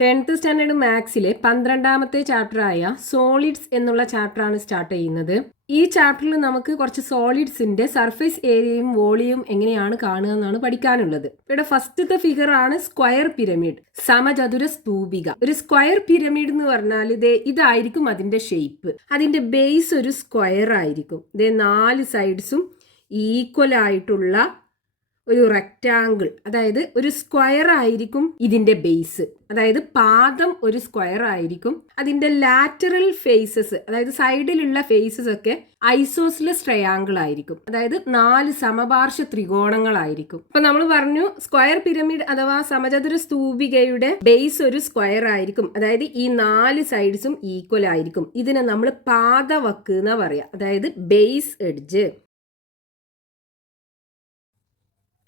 10th standard മാത്സിലെ 12ാമത്തെ ചാപ്റ്ററായ solids എന്നുള്ള ചാപ്റ്ററാണ് start ചെയ്യുന്നത്. ഈ ചാപ്റ്ററിൽ നമുക്ക് കുറച്ച് സോളിഡ്സിന്റെ സർഫേസ് ഏരിയയും വോളിയും എങ്ങനെയാണ് കാണുക എന്നാണ് പഠിക്കാനുള്ളത്. ഇവിടെ ഫസ്റ്റത്തെ ഫിഗർ ആണ് സ്ക്വയർ പിരമിഡ്, സമചതുര സ്തൂപിക. ഒരു സ്ക്വയർ പിരമിഡ് എന്ന് പറഞ്ഞാൽ ഇതായിരിക്കും അതിന്റെ ഷേപ്പ്. അതിന്റെ ബേസ് ഒരു സ്ക്വയർ ആയിരിക്കും. 4 സൈഡ്സും ഈക്വൽ ആയിട്ടുള്ള ഒരു റെക്റ്റാങ്കിൾ, അതായത് ഒരു സ്ക്വയർ ആയിരിക്കും ഇതിന്റെ ബേസ്. അതായത് പാദം ഒരു സ്ക്വയർ ആയിരിക്കും. അതിന്റെ ലാറ്ററൽ ഫേസസ്, അതായത് സൈഡിലുള്ള ഫേസസ് ഒക്കെ ഐസോസിലസ് ട്രയാങ്കിൾ ആയിരിക്കും. അതായത് 4 സമപാർശ്വ ത്രികോണങ്ങളായിരിക്കും. അപ്പൊ നമ്മൾ പറഞ്ഞു സ്ക്വയർ പിരമിഡ് അഥവാ സമചതുര സ്തൂപികയുടെ ബേസ് ഒരു സ്ക്വയർ ആയിരിക്കും. അതായത് ഈ 4 സൈഡ്സും ഈക്വൽ ആയിരിക്കും. ഇതിനെ നമ്മൾ പാദവക്ക് എന്നാ പറയാ, അതായത് ബേസ് എഡ്ജ്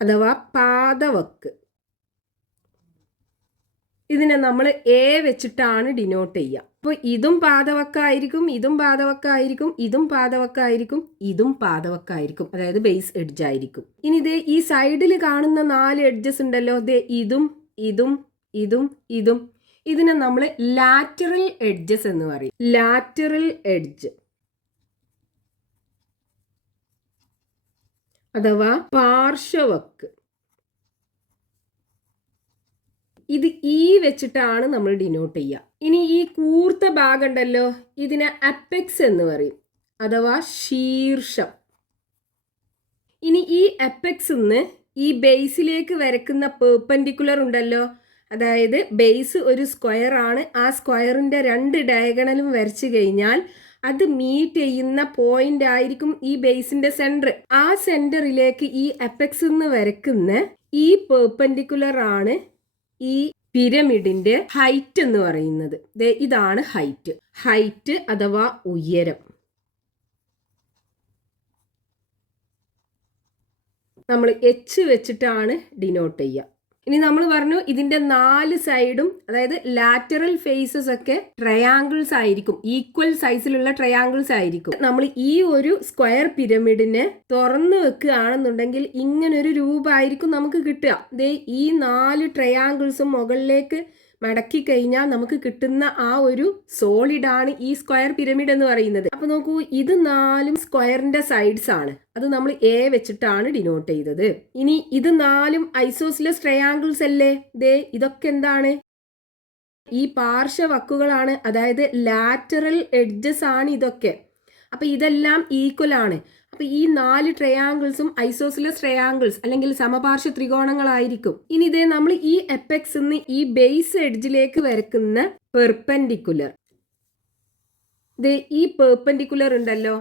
അഥവാ പാദവക്ക്. ഇതിനെ നമ്മൾ എ വെച്ചിട്ടാണ് ഡിനോട്ട് ചെയ്യുക. അപ്പോൾ ഇതും പാദവക്കായിരിക്കും, ഇതും പാദവക്കായിരിക്കും, ഇതും പാദവക്കായിരിക്കും, ഇതും പാദവക്കായിരിക്കും, അതായത് ബേസ് എഡ്ജ് ആയിരിക്കും. ഇനി ഈ സൈഡിൽ കാണുന്ന 4 എഡ്ജസ് ഉണ്ടല്ലോ, ഇതും ഇതും ഇതും ഇതും, ഇതിനെ നമ്മൾ ലാറ്ററൽ എഡ്ജസ് എന്ന് പറയും. ലാറ്ററൽ എഡ്ജ് അഥവാ പാർശ്വവക്ക്. ഇത് ഈ വെച്ചിട്ടാണ് നമ്മൾ ഡിനോട്ട് ചെയ്യുക. ഇനി ഈ കൂർത്ത ഭാഗം ഉണ്ടല്ലോ, ഇതിനെ അപ്പെക്സ് എന്ന് പറയും, അഥവാ ശീർഷം. ഇനി ഈ അപ്പെക്സ് ഈ ബേസിലേക്ക് വരക്കുന്ന പെർപെൻഡിക്കുലർ ഉണ്ടല്ലോ, അതായത് ബേസ് ഒരു സ്ക്വയർ ആണ്. ആ സ്ക്വയറിന്റെ 2 ഡയഗണലും വരച്ചു കഴിഞ്ഞാൽ അത് മീറ്റ് ചെയ്യുന്ന പോയിന്റ് ആയിരിക്കും ഈ ബേസിന്റെ സെന്റർ. ആ സെന്ററിലേക്ക് ഈ അപ്പെക്സ് വരക്കുന്ന ഈ പെർപെൻഡിക്കുലർ ആണ് ഈ പിരമിഡിന്റെ ഹൈറ്റ് എന്ന് പറയുന്നത്. ഇതാണ് ഹൈറ്റ്. ഹൈറ്റ് അഥവാ ഉയരം. നമ്മൾ H വെച്ചിട്ടാണ് ഡിനോട്ട് ചെയ്യുക. ഇനി നമ്മൾ പറഞ്ഞു ഇതിന്റെ 4 സൈഡും, അതായത് ലാറ്ററൽ ഫേസസ് ഒക്കെ ട്രയാങ്കിൾസ് ആയിരിക്കും, ഈക്വൽ സൈസിലുള്ള ട്രയാങ്കിൾസ് ആയിരിക്കും. നമ്മൾ ഈ ഒരു സ്ക്വയർ പിരമിഡിനെ തുറന്നു വെക്കുകയാണെന്നുണ്ടെങ്കിൽ ഇങ്ങനൊരു രൂപമായിരിക്കും നമുക്ക് കിട്ടുക. ഈ 4 ട്രയാങ്കിൾസും മുകളിലേക്ക് മടക്കി കഴിഞ്ഞാൽ നമുക്ക് കിട്ടുന്ന ആ ഒരു സോളിഡ് ആണ് ഈ സ്ക്വയർ പിരമിഡ് എന്ന് പറയുന്നത്. അപ്പൊ നോക്കൂ, ഇത് 4 സ്ക്വയറിന്റെ സൈഡ്സ് ആണ്. അത് നമ്മൾ എ വെച്ചിട്ടാണ് ഡിനോട്ട് ചെയ്തത്. ഇനി ഇത് 4 ഐസോസിലസ് ട്രയാങ്കിൾസ് അല്ലേ? ഇതൊക്കെ എന്താണ്? ഈ പാർശ്വവക്കുകളാണ്, അതായത് ലാറ്ററൽ എഡ്ജസ് ആണ് ഇതൊക്കെ. അപ്പൊ ഇതെല്ലാം ഈക്വൽ ആണ്. അപ്പൊ ഈ 4 ട്രയാങ്കിൾസും ഐസോസിലസ് ട്രയാങ്കിൾസ് അല്ലെങ്കിൽ സമപാർശ്വ ത്രികോണങ്ങളായിരിക്കും. ഇനി നമ്മൾ ഈ എപ്പെക്സ് ഈ ബേസ് എഡ്ജിലേക്ക് വരക്കുന്ന പെർപെൻഡിക്കുലർ, ഈ പെർപെൻഡിക്കുലർ ഉണ്ടല്ലോ,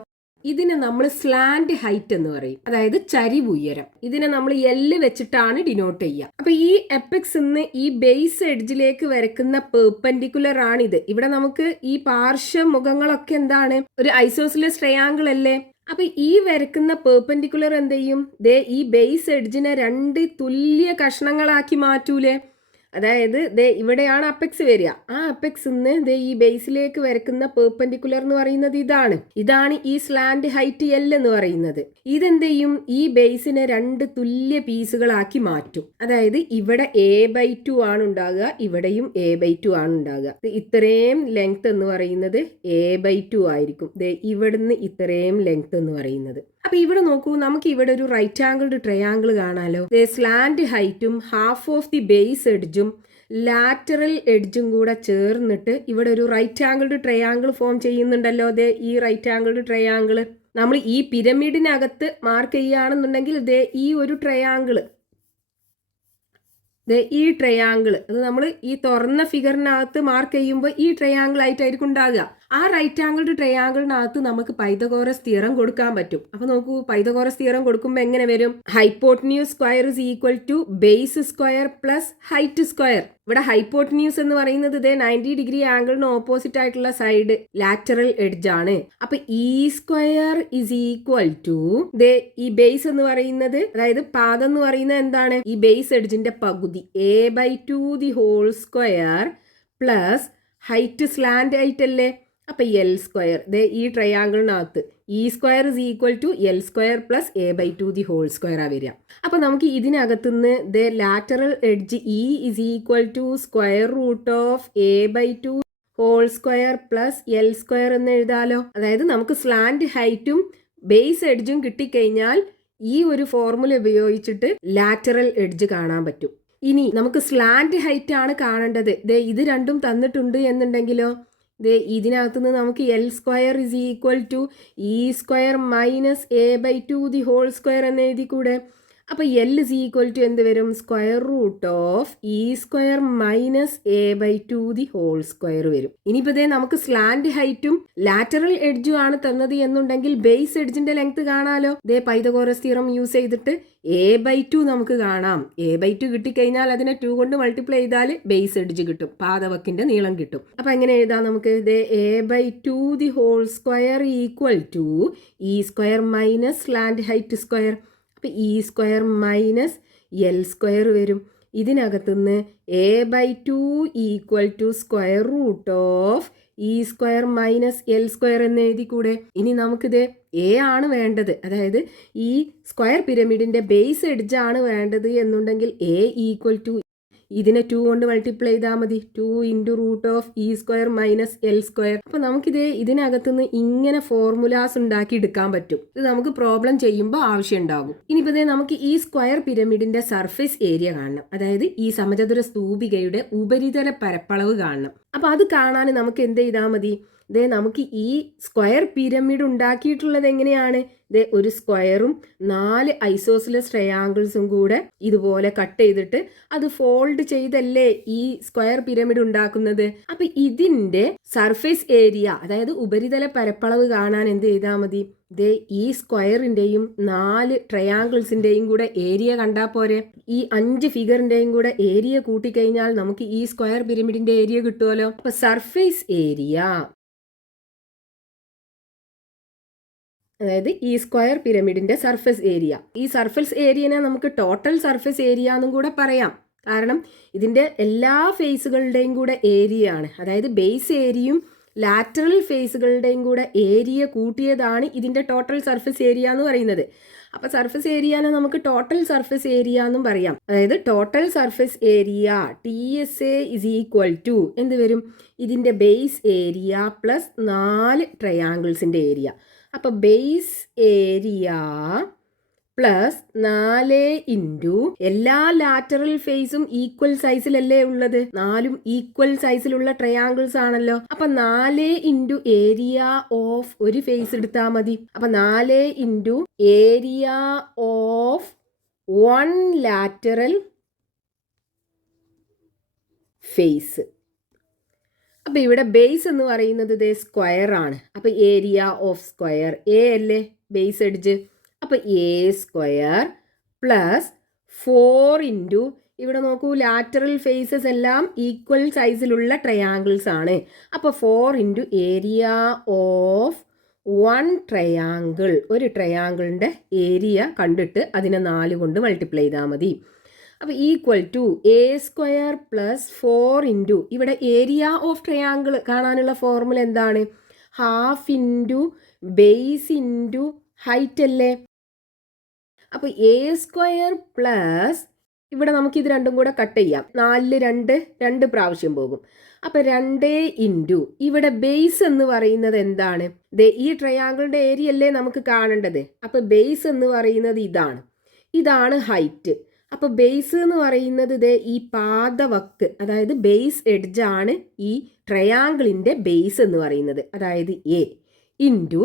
ഇതിനെ നമ്മൾ സ്ലാന്റ് ഹൈറ്റ് എന്ന് പറയും, അതായത് ചരിവുയരം. ഇതിനെ നമ്മൾ L വെച്ചിട്ടാണ് ഡിനോട്ട് ചെയ്യുക. അപ്പൊ ഈ എപ്പെക്സ് ഈ ബേസ് എഡ്ജിലേക്ക് വരക്കുന്ന പെർപെൻഡിക്കുലർ ആണിത്. ഇവിടെ നമുക്ക് ഈ പാർശ്വ മുഖങ്ങളൊക്കെ എന്താണ്? ഒരു ഐസോസിലസ് ട്രയാങ്കിൾ അല്ലേ? അപ്പൊ ഈ വരക്കുന്ന പെർപെൻഡിക്കുലർ എന്ത് ചെയ്യും? ഈ ബേസ് എഡ്ജിനെ 2 തുല്യ കഷ്ണങ്ങളാക്കി മാറ്റൂലേ? അതായത് ഇവിടെയാണ് അപ്പെക്സ് വരിക. ആ അപ്പെക്സ് ഈ ബേസിലേക്ക് വരക്കുന്ന പെർപെൻഡിക്കുലർ എന്ന് പറയുന്നത് ഇതാണ് ഈ സ്ലാന്റ് ഹൈറ്റ് L എന്ന് പറയുന്നത്. ഇതെന്ത് ചെയ്യും? ഈ ബേസിനെ 2 തുല്യ പീസുകളാക്കി മാറ്റും. അതായത് ഇവിടെ A/2 ആണ് ഉണ്ടാകുക, ഇവിടെയും A/2 ആണ് ഉണ്ടാകുക. ഇത്രയും ലെങ്ത് എന്ന് പറയുന്നത് A/2 ആയിരിക്കും. ഇവിടുന്ന് ഇത്രയും ലെങ്ത് എന്ന് പറയുന്നത്. അപ്പൊ ഇവിടെ നോക്കൂ, നമുക്ക് ഇവിടെ ഒരു റൈറ്റ് ആംഗിൾഡ് ട്രയാങ്കിൾ കാണാലോ. സ്ലാന്റ് ഹൈറ്റും ഹാഫ് ഓഫ് ദി ബേസ് എഡ്ജും ലാറ്ററൽ എഡ്ജും കൂടെ ചേർന്നിട്ട് ഇവിടെ ഒരു റൈറ്റ് ആംഗിൾഡ് ട്രയാങ്കിൾ ഫോം ചെയ്യുന്നുണ്ടല്ലോ. ഈ റൈറ്റ് ആംഗിൾഡ് ട്രയാങ്കിൾ നമ്മൾ ഈ പിരമിഡിനകത്ത് മാർക്ക് ചെയ്യുകയാണെന്നുണ്ടെങ്കിൽ ഈ ഒരു ട്രയാങ്കിള്, ഈ ട്രയാങ്കിൾ അത് നമ്മൾ ഈ തുറന്ന ഫിഗറിനകത്ത് മാർക്ക് ചെയ്യുമ്പോൾ ഈ ട്രയാങ്കിൾ ആയിട്ടായിരിക്കും ഉണ്ടാകുക. ആ റൈറ്റ് ആംഗിൾഡ് ട്രയാങ്കിളിനകത്ത് നമുക്ക് പൈതഗോറസ് തിയറം കൊടുക്കാൻ പറ്റും. അപ്പൊ നോക്കൂ, പൈതഗോറസ് തിയറം കൊടുക്കുമ്പോൾ എങ്ങനെ വരും? Hypotenuse square is equal to base square plus height square. ഇവിടെ ഹൈപ്പോട്ടന്യൂസ് എന്ന് പറയുന്നത് 90 ഡിഗ്രി ആംഗിളിന് ഓപ്പോസിറ്റ് ആയിട്ടുള്ള സൈഡ് ലാറ്ററൽ എഡ്ജ് ആണ്. അപ്പൊ ഈ സ്ക്വയർ ഇസ് ഈക്വൽ ടു ഈ ബേസ് എന്ന് പറയുന്നത്, അതായത് പാദം എന്ന് പറയുന്നത് എന്താണ്? ഈ ബേസ് എഡ്ജിന്റെ പകുതി A/2 the whole square plus height slant height അല്ലേ? അപ്പൊ L സ്ക്വയർ. ഈ ട്രയാങ്കിളിനകത്ത് E square is equal to L square plus A by two the whole square ആ വരിക. അപ്പൊ നമുക്ക് ഇതിനകത്തുനിന്ന് the lateral edge E is equal to square root of A by two whole square plus L square എന്ന് എഴുതാലോ. അതായത് നമുക്ക് slant ഹൈറ്റും ബേസ് എഡ്ജും കിട്ടിക്കഴിഞ്ഞാൽ ഈ ഒരു ഫോർമുല ഉപയോഗിച്ചിട്ട് ലാറ്ററൽ എഡ്ജ് കാണാൻ പറ്റും. ഇനി നമുക്ക് സ്ലാൻഡ് ഹൈറ്റ് ആണ് കാണേണ്ടത്. ഇത് രണ്ടും തന്നിട്ടുണ്ട് എന്നുണ്ടെങ്കിലോ ഇതിനകത്തുനിന്ന് നമുക്ക് L square is equal to E square minus A by two the whole square എന്ന് എഴുതിക്കൂടെ. അപ്പോൾ എൽ ഇസ് ഈക്വൽ ടു എന്ത് വരും? Square root of E square minus A by two the whole square വരും. ഇനിയിപ്പോൾ നമുക്ക് സ്ലാൻഡ് ഹൈറ്റും lateral എഡ്ജും ആണ് തന്നത് എന്നുണ്ടെങ്കിൽ ബേസ് എഡ്ജിന്റെ ലെങ്ത് കാണാലോ. പൈതഗോറസ് തിയറം യൂസ് ചെയ്തിട്ട് എ ബൈ ടു നമുക്ക് കാണാം. എ ബൈ ടു കിട്ടിക്കഴിഞ്ഞാൽ അതിനെ 2 കൊണ്ട് മൾട്ടിപ്ലൈ ചെയ്താൽ ബേസ് എഡ്ജ് കിട്ടും, പാദവക്കിന്റെ നീളം കിട്ടും. അപ്പൊ എങ്ങനെ എഴുതാം നമുക്ക്? A by two the whole square equal to E square minus slant height square. അപ്പം E square minus L square വരും. ഇതിനകത്തുനിന്ന് A by two equal to square root of E square minus L square എന്ന് എഴുതിക്കൂടെ. ഇനി നമുക്കിത് A ആണ് വേണ്ടത്, അതായത് ഈ സ്ക്വയർ പിരമിഡിന്റെ ബേസ് എഡ്ജ് ആണ് വേണ്ടത് എന്നുണ്ടെങ്കിൽ എ ഈക്വൽ ടു ഇതിനെ 2 കൊണ്ട് മൾട്ടിപ്ലൈ ചെയ്താൽ മതി. 2 into root of E square minus L square. അപ്പൊ ഇതിനകത്തുനിന്ന് ഇങ്ങനെ ഫോർമുലാസ് ഉണ്ടാക്കി എടുക്കാൻ പറ്റും. ഇത് നമുക്ക് പ്രോബ്ലം ചെയ്യുമ്പോൾ ആവശ്യം ഉണ്ടാകും. ഇനിയിപ്പോൾ നമുക്ക് ഈ സ്ക്വയർ പിരമിഡിന്റെ സർഫേസ് ഏരിയ കാണണം, അതായത് ഈ സമചതുര സ്തൂപികയുടെ ഉപരിതല പരപ്പളവ് കാണണം. അപ്പൊ അത് കാണാൻ നമുക്ക് എന്ത് ചെയ്താൽ മതി? നമുക്ക് ഈ സ്ക്വയർ പിരമിഡ് ഉണ്ടാക്കിയിട്ടുള്ളത് എങ്ങനെയാണ്? ഒരു സ്ക്വയറും 4 ഐസോസിലസ് ട്രയാങ്കിൾസും കൂടെ ഇതുപോലെ കട്ട് ചെയ്തിട്ട് അത് ഫോൾഡ് ചെയ്തല്ലേ ഈ സ്ക്വയർ പിരമിഡ് ഉണ്ടാക്കുന്നത്. അപ്പൊ ഇതിന്റെ സർഫേസ് ഏരിയ, അതായത് ഉപരിതല പരപ്പളവ് കാണാൻ എന്ത് ചെയ്താൽ മതി? ഈ സ്ക്വയറിന്റെയും 4 ട്രയാങ്കിൾസിന്റെയും കൂടെ ഏരിയ കണ്ടാൽ പോരെ. ഈ 5 ഫിഗറിന്റെയും കൂടെ ഏരിയ കൂട്ടിക്കഴിഞ്ഞാൽ നമുക്ക് ഈ സ്ക്വയർ പിരമിഡിന്റെ ഏരിയ കിട്ടുമല്ലോ. അപ്പൊ സർഫേസ് ഏരിയ, അതായത് ഈ സ്ക്വയർ പിരമിഡിന്റെ സർഫേസ് ഏരിയ, ഈ സർഫേസ് ഏരിയനെ നമുക്ക് ടോട്ടൽ സർഫേസ് ഏരിയ എന്നും കൂടെ പറയാം. കാരണം ഇതിന്റെ എല്ലാ ഫേസുകളുടെയും കൂടെ ഏരിയ ആണ്, അതായത് ബേസ് ഏരിയയും ലാറ്ററൽ ഫേസുകളുടെയും കൂടെ ഏരിയ കൂട്ടിയതാണ് ഇതിന്റെ ടോട്ടൽ സർഫേസ് ഏരിയ എന്ന് പറയുന്നത്. അപ്പൊ സർഫേസ് ഏരിയനെ നമുക്ക് ടോട്ടൽ സർഫേസ് ഏരിയ എന്നും പറയാം. അതായത് total surface area TSA is equal to എന്ത് വരും? ഇതിന്റെ ബേസ് ഏരിയ പ്ലസ് 4 ട്രയാങ്കിൾസിന്റെ ഏരിയ. അപ്പൊ ബേസ് ഏരിയ പ്ലസ് 4 ഇൻറ്റു എല്ലാ ലാറ്ററൽ ഫേസും ഈക്വൽ സൈസിലല്ലേ ഉള്ളത്, 4ഉം ഈക്വൽ സൈസിലുള്ള ട്രയാങ്കിൾസ് ആണല്ലോ. അപ്പൊ 4 ഇൻറ്റു ഏരിയ ഓഫ് ഒരു ഫേസ് എടുത്താൽ മതി. അപ്പൊ 4 into area of 1 lateral face. അപ്പൊ ഇവിടെ ബേസ് എന്ന് പറയുന്നത് സ്ക്വയർ ആണ്. അപ്പൊ ഏരിയ ഓഫ് സ്ക്വയർ എ അല്ലേ ബേസ് എഡ്ജ്. അപ്പൊ എ സ്ക്വയർ പ്ലസ് 4 ഇൻറ്റു ഇവിടെ നോക്കൂ, ലാറ്ററൽ ഫേസസ് എല്ലാം ഈക്വൽ സൈസിലുള്ള ട്രയാങ്കിൾസ് ആണ്. അപ്പൊ 4 ഇൻറ്റു ഏരിയ ഓഫ് 1 ട്രയാങ്കിൾ. ഒരു ട്രയാങ്കിളിന്റെ ഏരിയ കണ്ടിട്ട് അതിനെ 4 കൊണ്ട് മൾട്ടിപ്ലൈ ചെയ്താൽ മതി. അപ്പോൾ equal to A square plus 4 into ഇവിടെ ഏരിയ ഓഫ് ട്രയാങ്കിൾ കാണാനുള്ള ഫോർമുല എന്താണ്? Half into base into height അല്ലേ. അപ്പോൾ എ സ്ക്വയർ പ്ലസ് ഇവിടെ നമുക്ക് ഇത് രണ്ടും കൂടെ കട്ട് ചെയ്യാം. 4 2 പ്രാവശ്യം പോകും. അപ്പോൾ 2 ഇൻറ്റു ഇവിടെ ബേസ് എന്ന് പറയുന്നത് എന്താണ്? ഈ ട്രയാങ്കിളിന്റെ ഏരിയ അല്ലേ നമുക്ക് കാണേണ്ടത്. അപ്പോൾ ബേസ് എന്ന് പറയുന്നത് ഇതാണ് ഹൈറ്റ്. അപ്പോൾ ബേസ് എന്ന് പറയുന്നത് ഈ പാദവക്ക്, അതായത് ബേസ് എഡ്ജാണ് ഈ ട്രയാങ്കിളിന്റെ ബേസ് എന്ന് പറയുന്നത്, അതായത് എ ഇൻറ്റു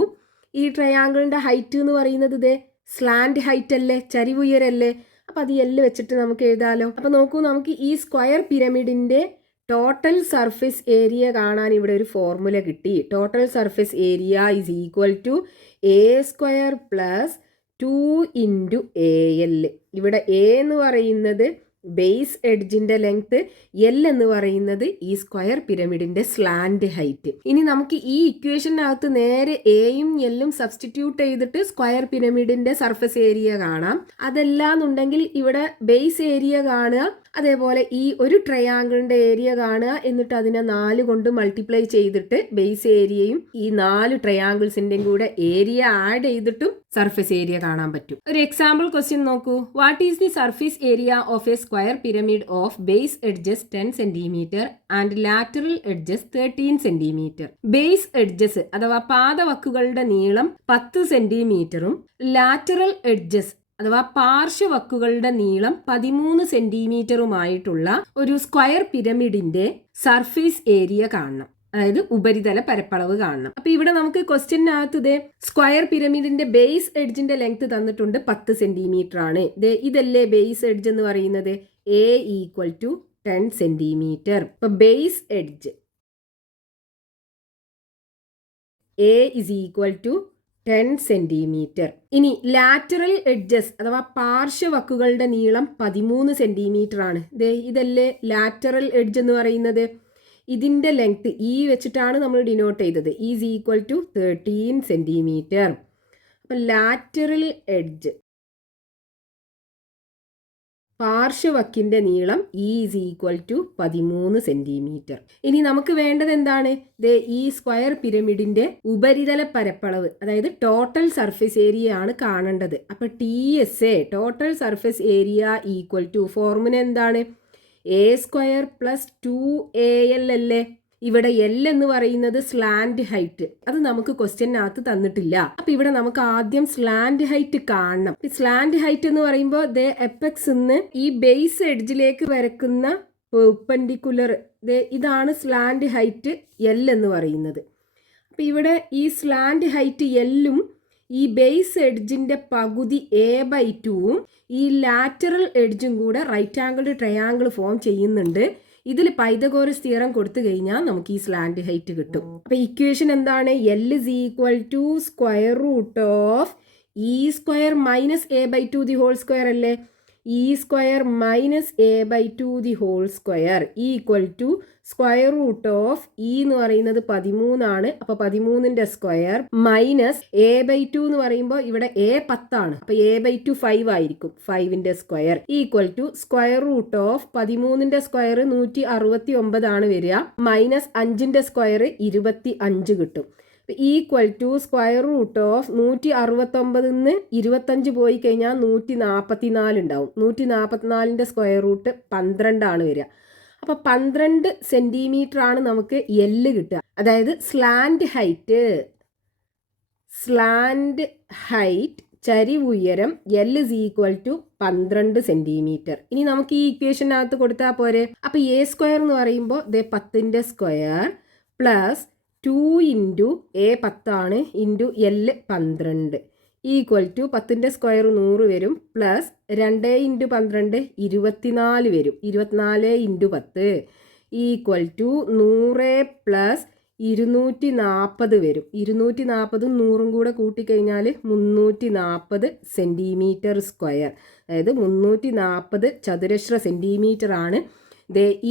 ഈ ട്രയാങ്കിളിന്റെ ഹൈറ്റ് എന്ന് പറയുന്നത് സ്ലാൻഡ് ഹൈറ്റ് അല്ലേ, ചരിവുയരല്ലേ. അപ്പം അത് എല്ല് വെച്ചിട്ട് നമുക്ക് എഴുതാലോ. അപ്പം നോക്കൂ, നമുക്ക് ഈ സ്ക്വയർ പിരമിഡിന്റെ ടോട്ടൽ സർഫേസ് ഏരിയ കാണാൻ ഇവിടെ ഒരു ഫോർമുല കിട്ടി. Total surface area is equal to A square plus 2 into AL. ഇവിടെ എ എന്ന് പറയുന്നത് ബേസ് എഡ്ജിന്റെ ലെങ്ത്, എൽ എന്ന് പറയുന്നത് ഈ സ്ക്വയർ പിരമിഡിന്റെ സ്ലാൻഡ് ഹൈറ്റ്. ഇനി നമുക്ക് ഈ ഇക്വേഷനകത്ത് നേരെ എയും എല്ലും സബ്സ്റ്റിറ്റ്യൂട്ട് ചെയ്തിട്ട് സ്ക്വയർ പിരമിഡിന്റെ സർഫസ് ഏരിയ കാണാം. അതല്ലാന്നുണ്ടെങ്കിൽ ഇവിടെ ബേസ് ഏരിയ കാണുക, അതേപോലെ ഈ ഒരു ട്രയാങ്കിളിന്റെ ഏരിയ കാണുക, എന്നിട്ട് അതിനെ 4 കൊണ്ട് മൾട്ടിപ്ലൈ ചെയ്തിട്ട് ബേസ് ഏരിയയും ഈ 4 ട്രയാങ്കിൾസിന്റെയും കൂടെ ഏരിയ ആഡ് ചെയ്തിട്ടും സർഫേസ് ഏരിയ കാണാൻ പറ്റും. ഒരു എക്സാമ്പിൾ ക്വസ്റ്റ്യൻ നോക്കൂ. What is the surface area of a square pyramid of base edges 10 centimetre and lateral edges 13 centimetre? Base edges അഥവാ പാദവക്കുകളുടെ നീളം 10 സെന്റിമീറ്ററും ലാറ്ററൽ എഡ്ജസ് അഥവാ പാർശ്വവക്കുകളുടെ നീളം 13 സെന്റിമീറ്ററുമായിട്ടുള്ള ഒരു സ്ക്വയർ പിരമിഡിന്റെ സർഫേസ് ഏരിയ കാണണം. അതായത് ഉപരിതല പരപ്പളവ് കാണണം. അപ്പൊ ഇവിടെ നമുക്ക് ക്വസ്റ്റ്യനകത്ത് ഇതേ സ്ക്വയർ പിരമിഡിന്റെ ബേസ് എഡ്ജിന്റെ ലെങ്ത് തന്നിട്ടുണ്ട് 10 സെന്റിമീറ്റർ ആണ്. ഇതല്ലേ ബേസ് എഡ്ജ് എന്ന് പറയുന്നത്? A equal to 10 centimetre. ഇപ്പൊ base edge A is equal to 10 centimetre. ഇനി ലാറ്ററൽ എഡ്ജസ് അഥവാ പാർശ്വവക്കുകളുടെ നീളം 13 സെന്റിമീറ്റർ ആണ്. ഇതല്ലേ ലാറ്ററൽ എഡ്ജ് എന്ന് പറയുന്നത്? ഇതിന്റെ ലെങ്ത് ഈ വെച്ചിട്ടാണ് നമ്മൾ ഡിനോട്ട് ചെയ്തത്. Is equal to 13 centimetre. അപ്പൊ ലാറ്ററൽ എഡ്ജ് പാർശ്വവക്കിന്റെ നീളം ഈസ് ഈക്വൽ ടു 13 സെന്റിമീറ്റർ. ഇനി നമുക്ക് വേണ്ടത് എന്താണ്? ഈ സ്ക്വയർ പിരമിഡിന്റെ ഉപരിതല പരപ്പളവ്, അതായത് ടോട്ടൽ സർഫേസ് ഏരിയ ആണ് കാണേണ്ടത്. അപ്പൊ TSA total surface area equal to formula എന്താണ്? A സ്ക്വയർ പ്ലസ് 2AL അല്ലേ? ഇവിടെ L എന്ന് പറയുന്നത് സ്ലാൻഡ് ഹൈറ്റ്. അത് നമുക്ക് ക്വസ്റ്റ്യനകത്ത് തന്നിട്ടില്ല. അപ്പൊ ഇവിടെ നമുക്ക് ആദ്യം സ്ലാൻഡ് ഹൈറ്റ് കാണണം. സ്ലാൻഡ് ഹൈറ്റ് എന്ന് പറയുമ്പോൾ എപ്പെക്സ് ഈ ബേസ് എഡ്ജിലേക്ക് വരക്കുന്ന പെർപെൻഡിക്കുലർ ഇതാണ് സ്ലാൻഡ് ഹൈറ്റ് L എന്ന് പറയുന്നത്. അപ്പൊ ഇവിടെ ഈ സ്ലാൻഡ് ഹൈറ്റ് Lഉം ഈ ബേസ് എഡ്ജിന്റെ പകുതി A/2ഉം ഈ ലാറ്ററൽ എഡ്ജും കൂടെ റൈറ്റ് ആംഗിൾ ട്രയാംഗിൾ ഫോം ചെയ്യുന്നുണ്ട്. ഇതിൽ പൈതഗോറസ് തിയറം കൊടുത്തു കഴിഞ്ഞാൽ നമുക്ക് ഈ സ്ലാൻഡ് ഹൈറ്റ് കിട്ടും. അപ്പൊ ഇക്വേഷൻ എന്താണ്? L is equal to square root of E square minus A/2 the whole square അല്ലേ? E square minus A/2 the whole square equal to square root of E എന്ന് പറയുന്നത് 13 ആണ്. അപ്പൊ 13ന്റെ സ്ക്വയർ മൈനസ് A/2 എന്ന് പറയുമ്പോൾ ഇവിടെ A 10 ആണ്. അപ്പൊ A/2 5 ആയിരിക്കും. 5ന്റെ square equal to square root of 13ന്റെ സ്ക്വയർ 169 ആണ് വരിക. മൈനസ് 5ന്റെ സ്ക്വയർ 25 കിട്ടും. Equal to square root of 169 25 പോയി കഴിഞ്ഞാൽ 144 ഉണ്ടാവും. 144ന്റെ സ്ക്വയർ റൂട്ട് 12 ആണ് വരിക. അപ്പൊ 12 സെന്റിമീറ്റർ ആണ് നമുക്ക് L കിട്ടുക. അതായത് സ്ലാൻഡ് ഹൈറ്റ് ചരിവുയരം L is equal to 12 centimetre. ഇനി നമുക്ക് ഈ ഇക്വേഷനകത്ത് കൊടുത്താൽ പോരെ. അപ്പൊ A സ്ക്വയർ എന്ന് പറയുമ്പോൾ 10ന്റെ സ്ക്വയർ പ്ലസ് 2 ഇൻറ്റു A 10 ആണ് ഇൻറ്റു L 12 ഈക്വൽ ടു 10ന്റെ സ്ക്വയർ 100 വരും. പ്ലസ് 2 ഇൻറ്റു 12 24 വരും. 24 ഇൻറ്റു 10 ഈക്വൽ ടു 100 പ്ലസ് 240 വരും. 240ഉം 100ഉം കൂടെ കൂട്ടിക്കഴിഞ്ഞാൽ 340 സെന്റിമീറ്റർ സ്ക്വയർ. അതായത് 340 ചതുരശ്ര സെന്റിമീറ്റർ ആണ്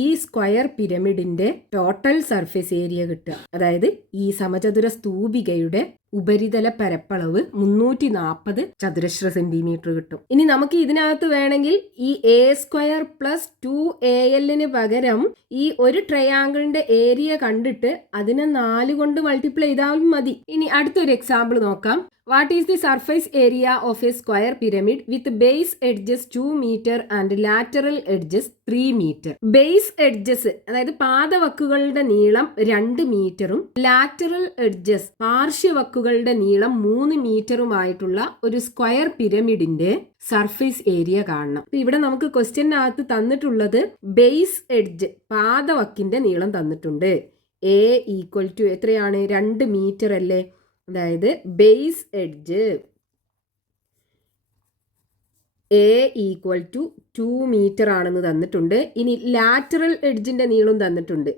ഈ സ്ക്വയർ പിരമിഡിന്റെ ടോട്ടൽ സർഫേസ് ഏരിയ കിട്ടുക. അതായത് ഈ സമചതുര സ്തൂപികയുടെ ഉപരിതല പരപ്പളവ് 340 ചതുരശ്ര സെന്റിമീറ്റർ കിട്ടും. ഇനി നമുക്ക് ഇതിനകത്ത് വേണമെങ്കിൽ ഈ A സ്ക്വയർ പ്ലസ് 2AL പകരം ഈ ഒരു ട്രയാങ്കിളിന്റെ ഏരിയ കണ്ടിട്ട് അതിനെ 4 കൊണ്ട് മൾട്ടിപ്ലൈ ചെയ്താൽ മതി. ഇനി അടുത്തൊരു എക്സാമ്പിൾ നോക്കാം. What is the surface area of a square pyramid with base edges 2 metre and lateral edges 3 metre? Base edges അതായത് പാദവക്കുകളുടെ നീളം 2 മീറ്ററും ലാറ്ററൽ എഡ്ജസ് പാർശ്വവക്കുകളുടെ നീളം 3 മീറ്ററുമായിട്ടുള്ള ഒരു സ്ക്വയർ പിരമിഡിന്റെ സർഫേസ് ഏരിയ കാണണം. ഇവിടെ നമുക്ക് ക്വസ്റ്റ്യനകത്ത് തന്നിട്ടുള്ളത് ബേസ് എഡ്ജ് പാദവക്കിന്റെ നീളം തന്നിട്ടുണ്ട്. A ഈക്വൽ ടു എത്രയാണ്? 2 മീറ്റർ അല്ലേ? അതായത് base edge A equal to 2 metre ആണെന്ന് തന്നിട്ടുണ്ട്. ഇനി ലാറ്ററൽ എഡ്ജിന്റെ നീളം തന്നിട്ടുണ്ട്.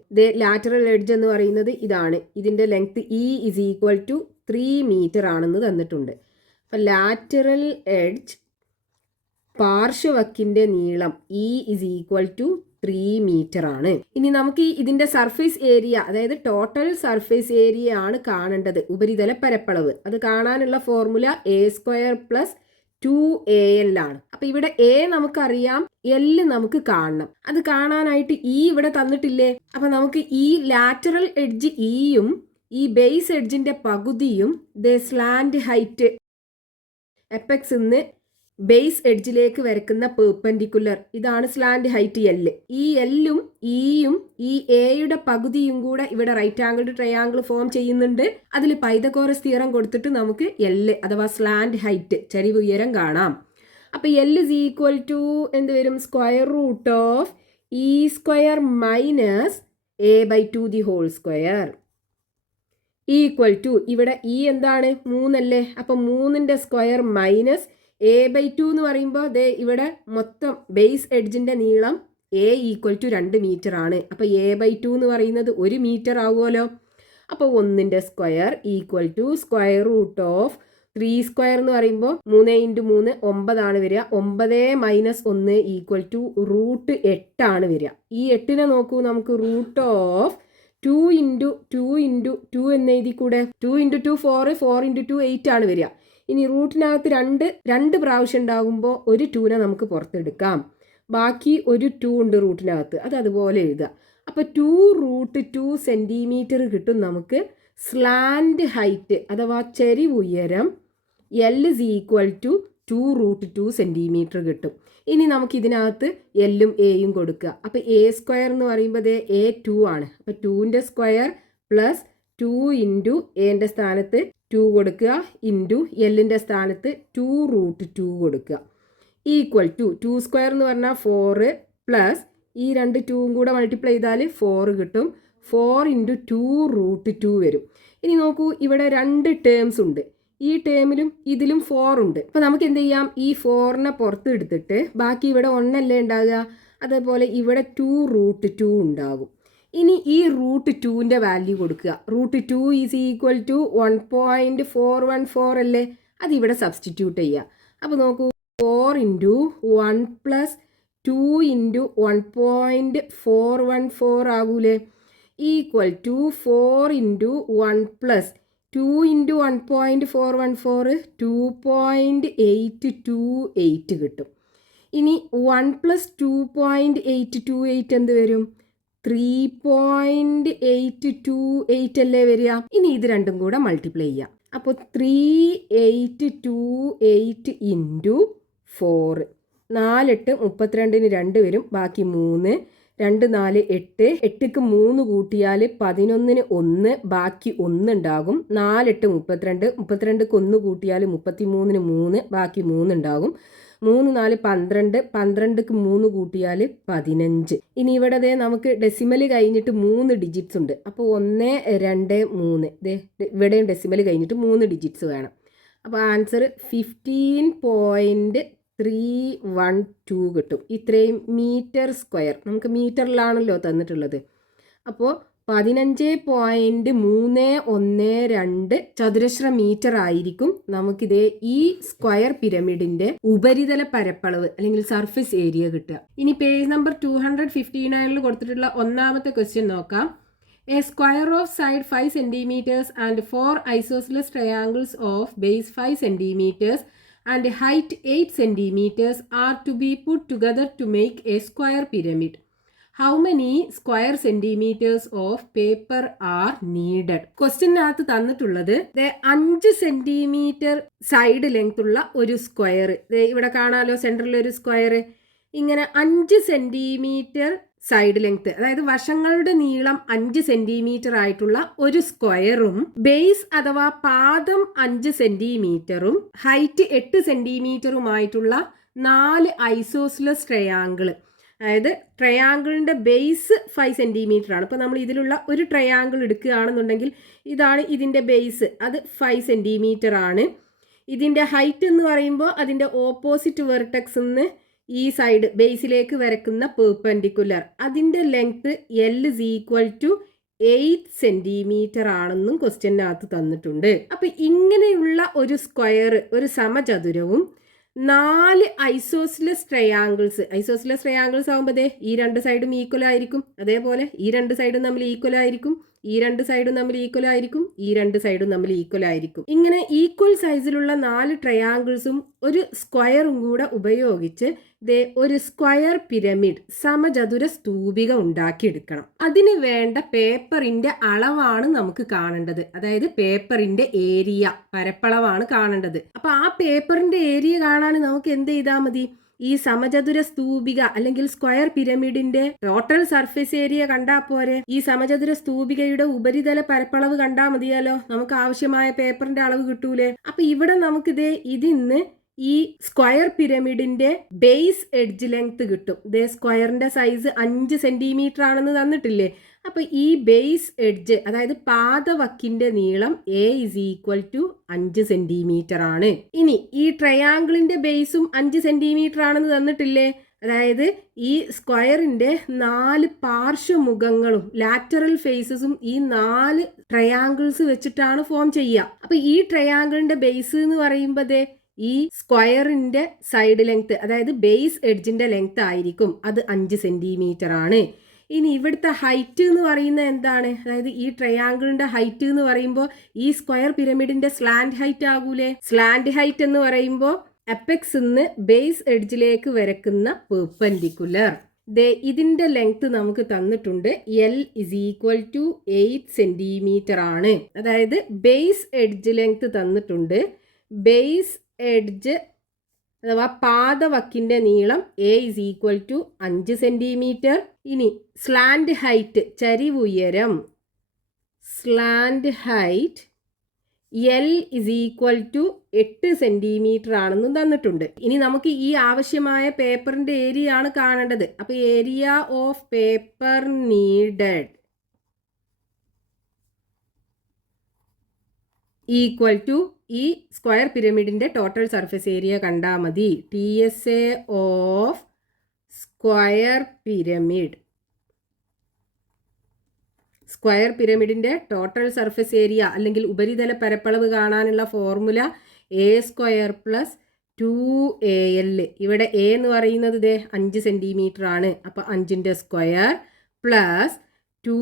ലാറ്ററൽ എഡ്ജ് എന്ന് പറയുന്നത് ഇതാണ്. ഇതിന്റെ length E is equal to 3 metre ആണെന്ന് തന്നിട്ടുണ്ട്. അപ്പൊ ലാറ്ററൽ എഡ്ജ് പാർശ്വവക്കിന്റെ നീളം E is equal to 3 metre ആണ്. ഇനി നമുക്ക് ഇതിന്റെ സർഫേസ് ഏരിയ അതായത് ടോട്ടൽ സർഫേസ് ഏരിയ ആണ് കാണേണ്ടത്, ഉപരിതല പരപ്പളവ്. അത് കാണാനുള്ള formula A square plus 2AL ആണ്. അപ്പൊ ഇവിടെ A നമുക്കറിയാം, L നമുക്ക് കാണണം. അത് കാണാനായിട്ട് E ഇവിടെ തന്നിട്ടില്ലേ? അപ്പൊ നമുക്ക് ഈ ലാറ്ററൽ എഡ്ജ് Eയും ഈ ബേസ് എഡ്ജിന്റെ പകുതിയും സ്ലാൻഡ് ഹൈറ്റ് എപ്പെക്സ് നിന്ന് ബേസ് എഡ്ജിലേക്ക് വരക്കുന്ന പെർപെൻഡിക്കുലർ, ഇതാണ് സ്ലാൻഡ് ഹൈറ്റ് L. ഈ Lഉം Eയും ഈ Aയുടെ പകുതിയും കൂടെ ഇവിടെ റൈറ്റ് ആംഗിൾ ട്രയാംഗിൾ ഫോം ചെയ്യുന്നുണ്ട്. അതിൽ പൈതഗോറസ് തിയറം കൊടുത്തിട്ട് നമുക്ക് L അഥവാ സ്ലാൻഡ് ഹൈറ്റ് ചരിവ് ഉയരം കാണാം. അപ്പൊ L is equal to എന്ത് വരും? Square root of E square minus A/2 the whole square equal to, ഇവിടെ E എന്താണ്? 3 അല്ലേ? അപ്പൊ 3ന്റെ സ്ക്വയർ മൈനസ് A/2 എന്ന് പറയുമ്പോൾ ഇവിടെ മൊത്തം ബേസ് എഡ്ജിന്റെ നീളം A ഈക്വൽ ടു 2 മീറ്റർ ആണ്. അപ്പൊ A/2 എന്ന് പറയുന്നത് 1 മീറ്റർ ആവുമല്ലോ. അപ്പൊ 1ന്റെ square equal to square root of 3 square എന്ന് പറയുമ്പോൾ 3 × 3 9 ആണ് വരിക. 9 മൈനസ് 1 ഈക്വൽ ടു റൂട്ട് 8 ആണ് വരിക. ഈ 8നെ നോക്കൂ, നമുക്ക് റൂട്ട് ഓഫ് 2 × 2 × 2 എന്ന് എഴുതി കൂടെ. 2 × 2 4, 4 × 2 8 ആണ് വരിക. ഇനി റൂട്ടിനകത്ത് രണ്ട് പ്രാവശ്യം ഉണ്ടാകുമ്പോൾ ഒരു 2നെ നമുക്ക് പുറത്തെടുക്കാം. ബാക്കി ഒരു 2 ഉണ്ട് റൂട്ടിനകത്ത്, അത് അതുപോലെ എഴുതുക. അപ്പോൾ 2√2 സെൻറ്റിമീറ്റർ കിട്ടും നമുക്ക് സ്ലാൻഡ് ഹൈറ്റ് അഥവാ ചെരിവ് ഉയരം. L is equal to 2√2 centimetre കിട്ടും. ഇനി നമുക്ക് ഇതിനകത്ത് Lഉം Aയും കൊടുക്കുക. അപ്പോൾ A സ്ക്വയർ എന്ന് പറയുമ്പോൾ A 2 ആണ്. അപ്പോൾ 2ന്റെ സ്ക്വയർ പ്ലസ് 2 × Aൻ്റെ സ്ഥാനത്ത് 2 കൊടുക്കുക ഇൻറ്റു Lൻ്റെ സ്ഥാനത്ത് 2√2 കൊടുക്കുക ഈക്വൽ ടു 2 സ്ക്വയർ എന്ന് പറഞ്ഞാൽ 4 പ്ലസ് ഈ 2 കൂടെ മൾട്ടിപ്ലൈ ചെയ്താൽ 4 കിട്ടും. 4 × 2√2 വരും. ഇനി നോക്കൂ, ഇവിടെ 2 ടേംസ് ഉണ്ട്. ഈ ടേമിലും ഇതിലും 4 ഉണ്ട്. അപ്പോൾ നമുക്ക് എന്ത് ചെയ്യാം? ഈ 4നെ പുറത്ത് എടുത്തിട്ട് ബാക്കി ഇവിടെ 1 അല്ലേ ഉണ്ടാകുക, അതേപോലെ ഇവിടെ 2√2 ഉണ്ടാകും. ഇനി ഈ √2ന്റെ വാല്യൂ കൊടുക്കുക. √2 ഈസ് ഈക്വൽ ടു 1.414 അല്ലേ? അതിവിടെ സബ്സ്റ്റിറ്റ്യൂട്ട് ചെയ്യുക. അപ്പോൾ നോക്കൂ, 4 × 1 + 2 × 1.414 ആകൂലേ? ഈക്വൽ ടു 4 × 1 + 2 × 1.414 2.828 കിട്ടും. ഇനി 1 + 2.828 എന്ത് വരും? 3.828 അല്ലേ വരിക? ഇനി ഇത് രണ്ടും കൂടെ മൾട്ടിപ്ലൈ ചെയ്യാം. അപ്പോൾ 3.828 × 4, 4 8 32ന് 2 വരും, ബാക്കി 3, 2 4 8, 8ക്ക് 3 കൂട്ടിയാൽ 11ന് 1, ബാക്കി 1 ഉണ്ടാകും. 4 8 32, 32ക്ക് 1 കൂട്ടിയാൽ 33ന് 3, ബാക്കി 3 ഉണ്ടാകും. 3 4 12, 12ക്ക് 3 കൂട്ടിയാൽ 15. ഇനി ഇവിടെ നമുക്ക് ഡെസിമൽ കഴിഞ്ഞിട്ട് 3 ഡിജിറ്റ്സ് ഉണ്ട്. അപ്പോൾ 1 2 3 ഇവിടെയും ഡെസിമൽ കഴിഞ്ഞിട്ട് 3 ഡിജിറ്റ്സ് വേണം. അപ്പോൾ ആൻസർ 15.312 കിട്ടും. ഇത്രയും മീറ്റർ സ്ക്വയർ, നമുക്ക് മീറ്ററിലാണല്ലോ തന്നിട്ടുള്ളത്. അപ്പോൾ 15.312 ചതുരശ്ര മീറ്റർ ആയിരിക്കും നമുക്കിതേ ഈ സ്ക്വയർ പിരമിഡിന്റെ ഉപരിതല പരപ്പളവ് അല്ലെങ്കിൽ സർഫേസ് ഏരിയ കിട്ടുക. ഇനി പേജ് നമ്പർ 259 കൊടുത്തിട്ടുള്ള ഒന്നാമത്തെ ക്വസ്റ്റ്യൻ നോക്കാം. A square of side 5 cm and 4 isosceles triangles of base 5 cm and height 8 cm are to be put together to make a square pyramid. How many square centimeters of paper are needed? ക്വസ്റ്റ്യനകത്ത് തന്നിട്ടുള്ളത് 5 centimetre side length ഉള്ള ഒരു square. ഇവിടെ കാണാലോ central ഒരു square. ഇങ്ങനെ 5 centimetre side length, അതായത് വശങ്ങളുടെ നീളം 5 സെന്റിമീറ്റർ ആയിട്ടുള്ള ഒരു സ്ക്വയറും ബേസ് അഥവാ പാദം 5 സെന്റിമീറ്ററും ഹൈറ്റ് 8 സെന്റിമീറ്ററുമായിട്ടുള്ള 4 ഐസോസിലസ് ട്രയാങ്കിൾ. അതായത് ട്രയാങ്കിളിൻ്റെ ബേസ് 5 സെൻറ്റിമീറ്റർ ആണ്. അപ്പോൾ നമ്മൾ ഇതിലുള്ള ഒരു ട്രയാങ്കിൾ എടുക്കുകയാണെന്നുണ്ടെങ്കിൽ ഇതാണ് ഇതിൻ്റെ ബേസ്, അത് 5 സെൻറ്റിമീറ്റർ ആണ്. ഇതിൻ്റെ ഹൈറ്റ് എന്ന് പറയുമ്പോൾ അതിൻ്റെ ഓപ്പോസിറ്റ് വെർട്ടെക്സ് നിന്ന് ഈ സൈഡ് ബേസിലേക്ക് വരക്കുന്ന പെർപെൻഡിക്കുലർ, അതിൻ്റെ length L is equal to 8 centimetre ആണെന്നും ക്വസ്റ്റ്യനകത്ത് തന്നിട്ടുണ്ട്. അപ്പോൾ ഇങ്ങനെയുള്ള ഒരു സ്ക്വയർ, ഒരു സമചതുരവും 4 ഐസോസിലസ് ട്രയാങ്കിൾസ് ആകുമ്പോൾ ഈ 2 സൈഡും ഈക്വൽ ആയിരിക്കും, അതേപോലെ ഈ 2 സൈഡും തമ്മിൽ ഈക്വൽ ആയിരിക്കും. ഈ രണ്ട് സൈഡും തമ്മിൽ ഈക്വൽ ആയിരിക്കും, ഈ രണ്ട് സൈഡും തമ്മിൽ ഈക്വൽ ആയിരിക്കും. ഇങ്ങനെ ഈക്വൽ സൈസിലുള്ള 4 ട്രയാങ്കിൾസും ഒരു സ്ക്വയറും കൂടെ ഉപയോഗിച്ച് ഒരു സ്ക്വയർ പിരമിഡ് സമചതുര സ്തൂപിക ഉണ്ടാക്കിയെടുക്കണം. അതിന് വേണ്ട പേപ്പറിന്റെ അളവാണ് നമുക്ക് കാണേണ്ടത്. അതായത് പേപ്പറിന്റെ ഏരിയ, പരപ്പളവാണ് കാണേണ്ടത്. അപ്പൊ ആ പേപ്പറിന്റെ ഏരിയ കാണാൻ നമുക്ക് എന്ത് ചെയ്താൽ മതി? ഈ സമചതുര സ്തൂപിക അല്ലെങ്കിൽ സ്ക്വയർ പിരമിഡിന്റെ ടോട്ടൽ സർഫേസ് ഏരിയ കണ്ടാ പോരെ? ഈ സമചതുര സ്തൂപികയുടെ ഉപരിതല പരപ്പളവ് കണ്ടാ മതിയാലോ, നമുക്ക് ആവശ്യമായ പേപ്പറിന്റെ അളവ് കിട്ടൂലേ? അപ്പൊ ഇവിടെ നമുക്കിത് ഇതിന്ന് ഈ സ്ക്വയർ പിരമിഡിന്റെ ബേസ് എഡ്ജ് ലെങ്ത് കിട്ടും. സ്ക്വയറിന്റെ സൈസ് 5 സെന്റിമീറ്റർ ആണെന്ന് തന്നിട്ടില്ലേ? അപ്പൊ ഈ ബേസ് എഡ്ജ് അതായത് പാദവക്കിന്റെ നീളം A = 5 സെന്റിമീറ്റർ ആണ്. ഇനി ഈ ട്രയാങ്കിളിന്റെ ബേസും 5 സെന്റിമീറ്റർ ആണെന്ന് തന്നിട്ടില്ലേ? അതായത് ഈ സ്ക്വയറിന്റെ 4 പാർശ്വമുഖങ്ങളും ലാറ്ററൽ ഫേസസും ഈ 4 ട്രയാങ്കിൾസ് വെച്ചിട്ടാണ് ഫോം ചെയ്യുക. അപ്പൊ ഈ ട്രയാങ്കിളിന്റെ ബേസ് എന്ന് പറയുമ്പോൾ ഈ സ്ക്വയറിന്റെ സൈഡ് ലെങ്ത് അതായത് ബേസ് എഡ്ജിന്റെ ലെങ്ത് ആയിരിക്കും, അത് 5 സെന്റിമീറ്റർ ആണ്. ഇനി ഇവിടുത്തെ ഹൈറ്റ് എന്ന് പറയുന്നത് എന്താണ്? അതായത് ഈ ട്രയാങ്കിളിന്റെ ഹൈറ്റ് എന്ന് പറയുമ്പോൾ ഈ സ്ക്വയർ പിരമിഡിന്റെ സ്ലാൻഡ് ഹൈറ്റ് ആകൂലേ? സ്ലാൻഡ് ഹൈറ്റ് എന്ന് പറയുമ്പോൾ അപ്പെക്സ് നിന്ന് ബേസ് എഡ്ജിലേക്ക് വരക്കുന്ന പെർപെൻഡിക്കുലർ. ഇതിന്റെ ലെങ്ത് നമുക്ക് തന്നിട്ടുണ്ട്. L = 8 സെന്റിമീറ്റർ ആണ്. അതായത് ബേസ് എഡ്ജ് ലെങ്ത് തന്നിട്ടുണ്ട്. ബേസ് എഡ്ജ് അഥവാ പാദവക്കിന്റെ നീളം A = 5 സെന്റിമീറ്റർ. ഇനി സ്ലാൻഡ് ഹൈറ്റ് ചരിവുയരം, സ്ലാൻഡ് ഹൈറ്റ് L = 8 സെന്റിമീറ്റർ ആണെന്നും തന്നിട്ടുണ്ട്. ഇനി നമുക്ക് ഈ ആവശ്യമായ പേപ്പറിന്റെ ഏരിയ ആണ് കാണേണ്ടത്. അപ്പൊ area of paper needed equal to ഈ സ്ക്വയർ പിരമിഡിന്റെ ടോട്ടൽ സർഫേസ് ഏരിയ കണ്ടാൽ മതി. TSA of square pyramid, square പിരമിഡിന്റെ ടോട്ടൽ സർഫേസ് ഏരിയ അല്ലെങ്കിൽ ഉപരിതല പരപ്പളവ് കാണാനുള്ള ഫോർമുല A² + 2AL. ഇവിടെ A എന്ന് പറയുന്നത് 5 സെന്റിമീറ്റർ ആണ്. അപ്പൊ 5ന്റെ സ്ക്വയർ പ്ലസ് 2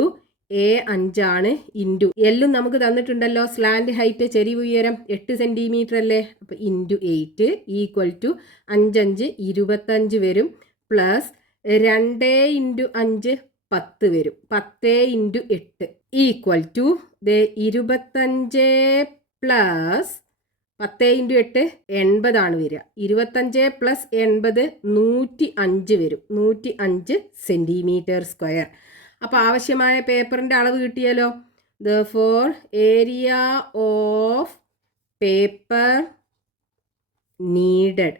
× A 5 ആണ് ഇൻറ്റു എല്ലും നമുക്ക് തന്നിട്ടുണ്ടല്ലോ. സ്ലാൻഡ് ഹൈറ്റ് ചെരിവുയരം 8 സെന്റിമീറ്റർ അല്ലേ? അപ്പൊ × 8 = 5×5 25 വരും, പ്ലസ് 2 × 5 10 വരും. 10 × 8 ഈക്വൽ ടു 25 പ്ലസ് 10 × 8 80 ആണ് വരിക. 25 പ്ലസ് 80 105 വരും. 105 സെന്റിമീറ്റർ സ്ക്വയർ. അപ്പോൾ ആവശ്യമായ പേപ്പറിന്റെ അളവ് കിട്ടിയല്ലോ. Therefore area of paper needed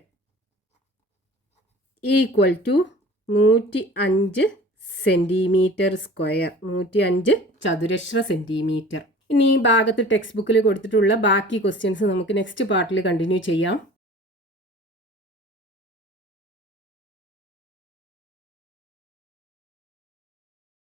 equal to 105 centimetre square, 105 ചതുരശ്ര സെന്റിമീറ്റർ. ഇനി ഈ ഭാഗത്ത് ടെക്സ്റ്റ് ബുക്കിൽ കൊടുത്തിട്ടുള്ള ബാക്കി ക്വസ്റ്റ്യൻസ് നമുക്ക് നെക്സ്റ്റ് പാർട്ടിൽ കണ്ടിന്യൂ ചെയ്യാം.